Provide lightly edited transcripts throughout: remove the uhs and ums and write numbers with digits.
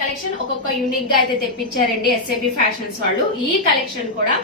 Collection ఒక్కొక్క unique గా అయితే తెప్పించారండి ఎస్ఏబి ఫ్యాషన్స్ వాళ్ళు. ఈ కలెక్షన్ కూడా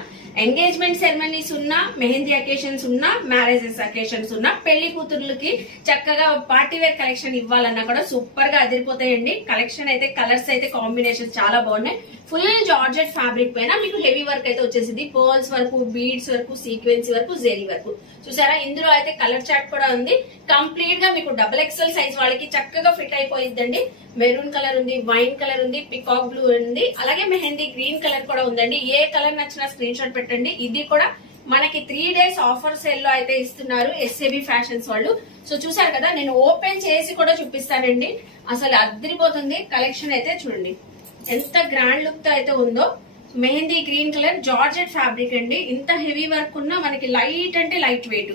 ఎంగేజ్మెంట్ సెరమనీస్ ఉన్నా, మెహందీ అకేషన్స్ ఉన్నా, మ్యారేజెస్ అకేషన్స్ ఉన్నా, పెళ్లి కూతుర్లకి చక్కగా పార్టీ వేర్ కలెక్షన్ ఇవ్వాలన్నా కూడా సూపర్ గా అదిరిపోతాయండి. కలెక్షన్ అయితే కలర్స్ అయితే కాంబినేషన్ చాలా బాగున్నాయి. ఫుల్ జార్జెట్ ఫ్యాబ్రిక్ పైన మీకు హెవీ వర్క్ అయితే వచ్చేసింది. పర్ల్స్ వరకు, బీడ్స్ వరకు, సీక్వెన్సీ వరకు, జెరీ వరకు చూసారా. ఇందులో అయితే కలర్ చార్ట్ కూడా ఉంది. కంప్లీట్ గా మీకు డబుల్ ఎక్స్ఎల్ సైజ్ వాళ్ళకి చక్కగా ఫిట్ అయిపోయిందండి. మెరూన్ కలర్ ఉంది, వైన్ కలర్ ఉంది, పికాక్ బ్లూ ఉంది, అలాగే మెహందీ గ్రీన్ కలర్ కూడా ఉందండి. ఏ కలర్ నచ్చినా స్క్రీన్ షాట్ పెట్టండి. ఇది కూడా మనకి 3 days ఆఫర్ సేల్ లో అయితే ఇస్తున్నారు ఎస్ఏబి ఫ్యాషన్స్ వాళ్ళు. సో చూసారు కదా, నేను ఓపెన్ చేసి కూడా చూపిస్తానండి. అసలు అదిరిపోతుంది కలెక్షన్ అయితే. చూడండి ఎంత గ్రాండ్ లుక్ తో అయితే ఉందో. Mehndi green colour georgette fabric అండి. ఇంత హెవీ వర్క్ ఉన్నా మనకి లైట్ అంటే లైట్ వెయిట్.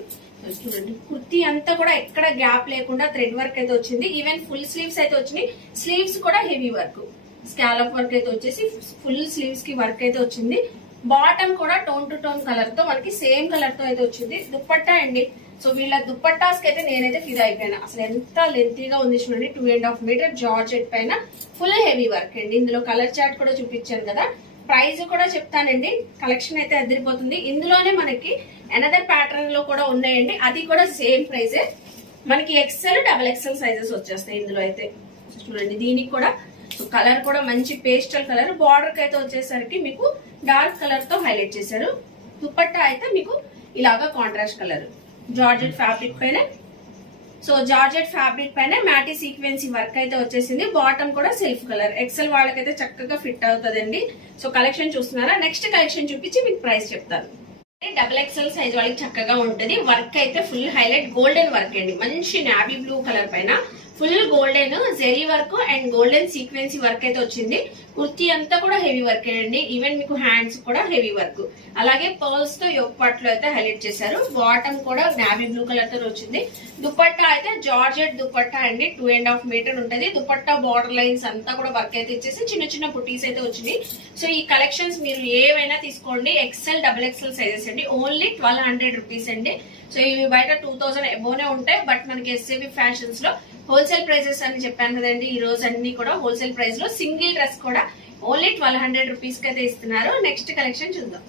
చూడండి కుర్తీ అంతా కూడా ఎక్కడ గ్యాప్ లేకుండా థ్రెడ్ వర్క్ అయితే వచ్చింది. ఈవెన్ ఫుల్ స్లీవ్స్ అయితే వచ్చినాయి. స్లీవ్స్ కూడా హెవీ వర్క్, స్కాలప్ వర్క్ అయితే వచ్చేసి ఫుల్ స్లీవ్స్ కి వర్క్ అయితే వచ్చింది. బాటమ్ కూడా టోన్ టు టోన్ కలర్ తో మనకి సేమ్ కలర్ తో అయితే వచ్చింది. దుప్పట్టా అండి. సో వీళ్ళ దుప్పట్టాస్ కి అయితే నేనైతే ఫిదా అయిపోయాను. అసలు ఎంత లెంతీగా ఉంది చూడండి. 2.5 మీటర్ జార్జెట్ పైన ఫుల్ హెవీ వర్క్ అండి. ఇందులో కలర్ చార్ట్ కూడా చూపించాను కదా. ప్రైస్ కూడా చెప్తానండి. కలెక్షన్ అయితే అదిరిపోతుంది. ఇందులోనే మనకి అనదర్ ప్యాటర్న్ లో కూడా ఉన్నాయండి. అది కూడా సేమ్ ప్రైజే. మనకి ఎక్సెల్, డబల్ ఎక్సెల్ సైజెస్ వచ్చేస్తాయి ఇందులో అయితే. చూడండి దీనికి కూడా కలర్ కూడా మంచి పేస్టల్ కలర్. బార్డర్ కి అయితే వచ్చేసరికి మీకు డార్క్ కలర్ తో హైలైట్ చేశారు. దుపట్టా అయితే మీకు ఇలాగా కాంట్రాస్ట్ కలర్ జార్జెట్ ఫ్యాబ్రిక్ పైన. సో జార్జెట్ ఫ్యాబ్రిక్ పైన మ్యాటీ సీక్వెన్సీ వర్క్ అయితే వచ్చేసింది. బాటమ్ కూడా సెల్ఫ్ కలర్. ఎక్సెల్ వాళ్ళకైతే చక్కగా ఫిట్ అవుతుందండి. సో కలెక్షన్ చూస్తున్నారా. నెక్స్ట్ కలెక్షన్ చూపించి మీకు ప్రైస్ చెప్తాను. డబుల్ ఎక్సెల్ సైజ్ వాళ్ళకి చక్కగా ఉంటుంది. వర్క్ అయితే ఫుల్ హైలైట్ గోల్డెన్ వర్క్ అండి. మంచి నావీ బ్లూ కలర్ పైన full golden zari work and golden sequence work అయితే వచ్చింది. కుర్తీ అంతా కూడా హెవీ వర్క్ అండి. ఈవెన్ మీకు హ్యాండ్స్ కూడా హెవీ వర్క్. అలాగే పర్ల్స్ తో యోక్ పార్ట్ లో అయితే హైలైట్ చేశారు. బాటమ్ కూడా నావీ బ్లూ కలర్ తో వచ్చింది. దుపట్టా అయితే జార్జెట్ దుపట్టా అండి. 2.5 మీటర్ ఉంటుంది. దుపట్టా బార్డర్ లైన్స్ అంతా కూడా వర్క్ అయితే ఇచ్చేసి చిన్న చిన్న పుట్టీస్ అయితే వచ్చింది. సో ఈ కలెక్షన్స్ మీరు ఏవైనా తీసుకోండి. ఎక్సెల్, డబుల్ ఎక్సెల్ సైజెస్ అండి. ఓన్లీ 1200 రూపీస్ అండి. సో ఇవి బయట 2000 ఎబోనే ఉంటాయి. బట్ మనకి ఎస్ఏబి ఫ్యాషన్స్ లో హోల్సేల్ ప్రైజెస్ అని చెప్పాను కదండి. ఈ రోజు అన్ని కూడా హోల్సేల్ ప్రైస్ లో సింగిల్ డ్రెస్ కూడా ఓన్లీ 1200 రూపీస్ కి అయితే ఇస్తున్నారు. నెక్స్ట్ కలెక్షన్ చూద్దాం.